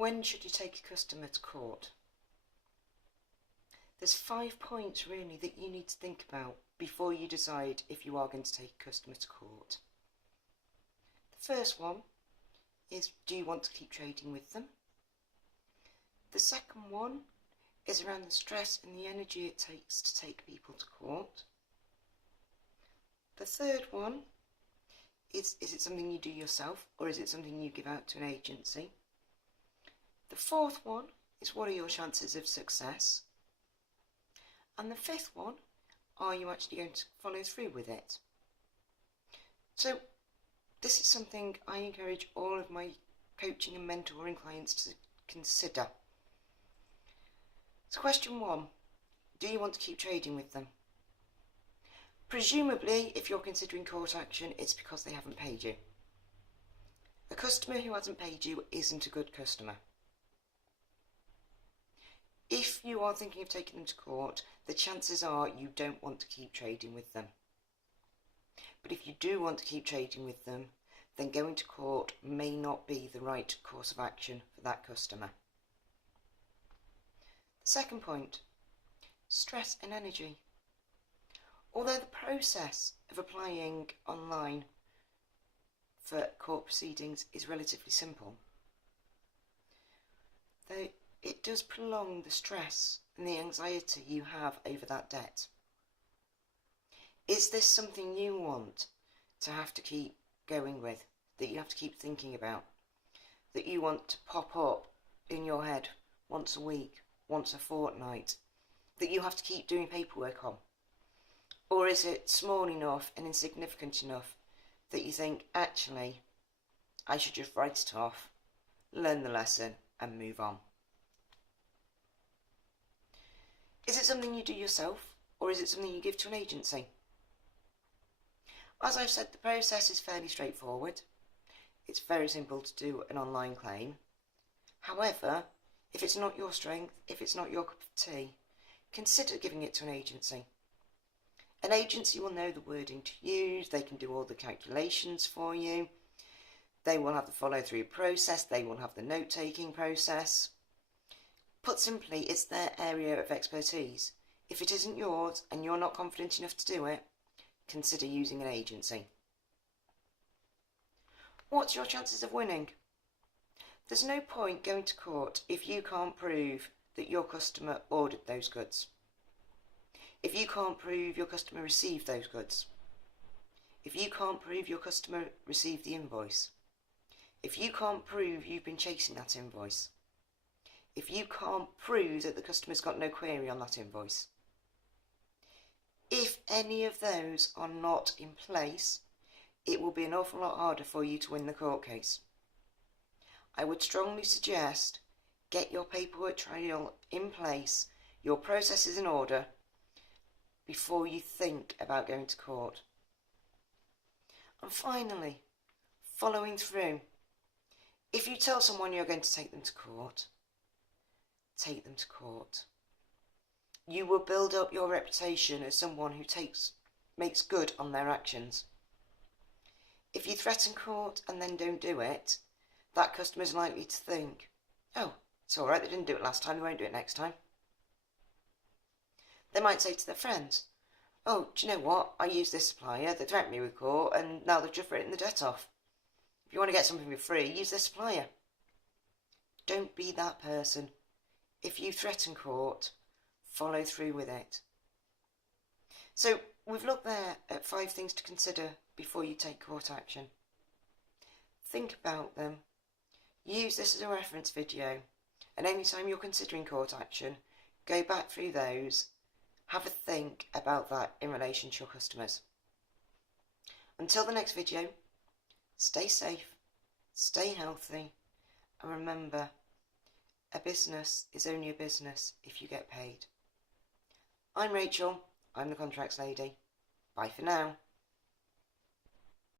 When should you take a customer to court? There's 5 points really that you need to think about before you decide if you are going to take a customer to court. The first one is, do you want to keep trading with them? The second one is around the stress and the energy it takes to take people to court. The third one is it something you do yourself or is it something you give out to an agency? The fourth one is, what are your chances of success? And the fifth one, are you actually going to follow through with it? So this is something I encourage all of my coaching and mentoring clients to consider. So question 1, do you want to keep trading with them? Presumably, if you're considering court action, it's because they haven't paid you. A customer who hasn't paid you isn't a good customer. If you are thinking of taking them to court, the chances are you don't want to keep trading with them. But if you do want to keep trading with them, then going to court may not be the right course of action for that customer. The second point, stress and energy. Although the process of applying online for court proceedings is relatively simple, it does prolong the stress and the anxiety you have over that debt. Is this something you want to have to keep going with, that you have to keep thinking about, that you want to pop up in your head once a week, once a fortnight, that you have to keep doing paperwork on? Or is it small enough and insignificant enough that you think, actually, I should just write it off, learn the lesson and move on? Is it something you do yourself, or is it something you give to an agency? As I've said, the process is fairly straightforward. It's very simple to do an online claim. However, if it's not your strength, if it's not your cup of tea, consider giving it to an agency. An agency will know the wording to use, they can do all the calculations for you, they will have the follow-through process, they will have the note-taking process. Put simply, it's their area of expertise. If it isn't yours and you're not confident enough to do it, consider using an agency. What's your chances of winning? There's no point going to court if you can't prove that your customer ordered those goods. If you can't prove your customer received those goods. If you can't prove your customer received the invoice. If you can't prove you've been chasing that invoice. If you can't prove that the customer's got no query on that invoice. If any of those are not in place, it will be an awful lot harder for you to win the court case. I would strongly suggest get your paperwork trail in place, your processes in order, before you think about going to court. And finally, following through. If you tell someone you're going to take them to court, take them to court. You will build up your reputation as someone who makes good on their actions. If you threaten court and then don't do it, that customer is likely to think, oh, it's alright, they didn't do it last time, they won't do it next time. They might say to their friends, oh, do you know what, I used this supplier, they threatened me with court and now they've just written the debt off. If you want to get something for free, use their supplier. Don't be that person. If you threaten court, follow through with it. So we've looked there at 5 things to consider before you take court action. Think about them. Use this as a reference video, and anytime you're considering court action, go back through those, have a think about that in relation to your customers. Until the next video, stay safe, stay healthy, and remember, a business is only a business if you get paid. I'm Rachel, I'm the Contracts Lady. Bye for now.